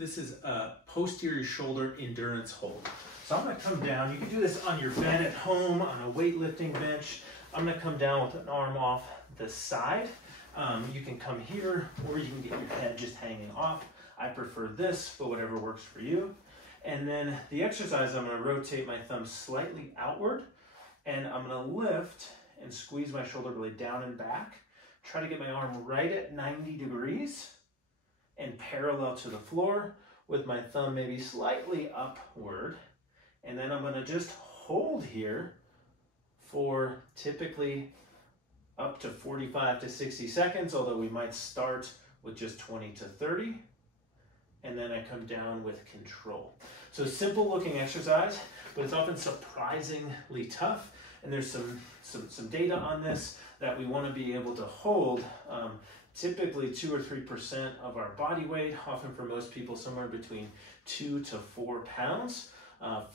This is a posterior shoulder endurance hold. So I'm gonna come down. You can do this on your bed at home, on a weightlifting bench. I'm gonna come down with an arm off the side. You can come here, or you can get your head just hanging off. I prefer this, but whatever works for you. And then the exercise, I'm gonna rotate my thumb slightly outward, and I'm gonna lift and squeeze my shoulder blade down and back. Try to get my arm right at 90 degrees and parallel to the floor with my thumb maybe slightly upward. And then I'm gonna just hold here for typically up to 45 to 60 seconds, although we might start with just 20 to 30. And then I come down with control. So simple looking exercise, but it's often surprisingly tough. And there's some data on this that we want to be able to hold typically 2 or 3% of our body weight, often for most people somewhere between 2 to 4 pounds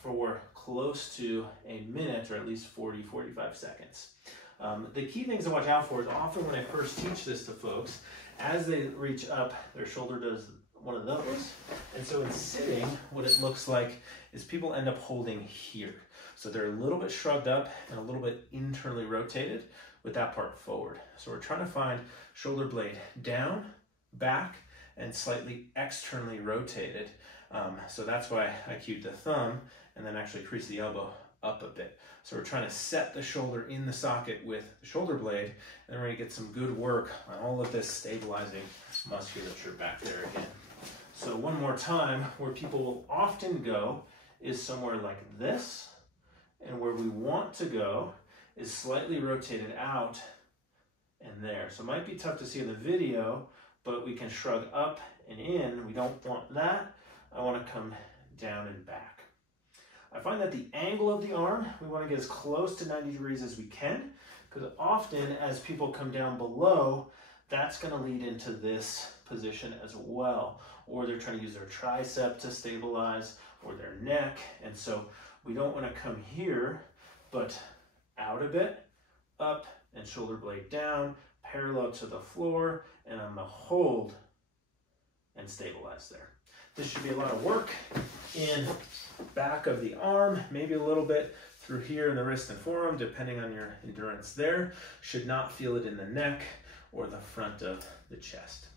for close to a minute, or at least 40, 45 seconds. The key things to watch out for is often when I first teach this to folks, as they reach up, their shoulder does one of those. And so in sitting, what it looks like is people end up holding here. So they're a little bit shrugged up and a little bit internally rotated with that part forward. So we're trying to find shoulder blade down, back, and slightly externally rotated. So that's why I cued the thumb and then actually crease the elbow up a bit. So we're trying to set the shoulder in the socket with the shoulder blade, and we're gonna get some good work on all of this stabilizing musculature back there again. So one more time, where people will often go is somewhere like this, and where we want to go is slightly rotated out and there. So it might be tough to see in the video, but we can shrug up and in. We don't want that. I want to come down and back. I find that the angle of the arm, we want to get as close to 90 degrees as we can, because often as people come down below, that's going to lead into this position as well. Or they're trying to use their tricep to stabilize, or their neck. And so we don't want to come here, but out a bit, up, and shoulder blade down, parallel to the floor, and I'm going to hold and stabilize there. This should be a lot of work in back of the arm, maybe a little bit through here in the wrist and forearm, depending on your endurance there. Should not feel it in the neck or the front of the chest.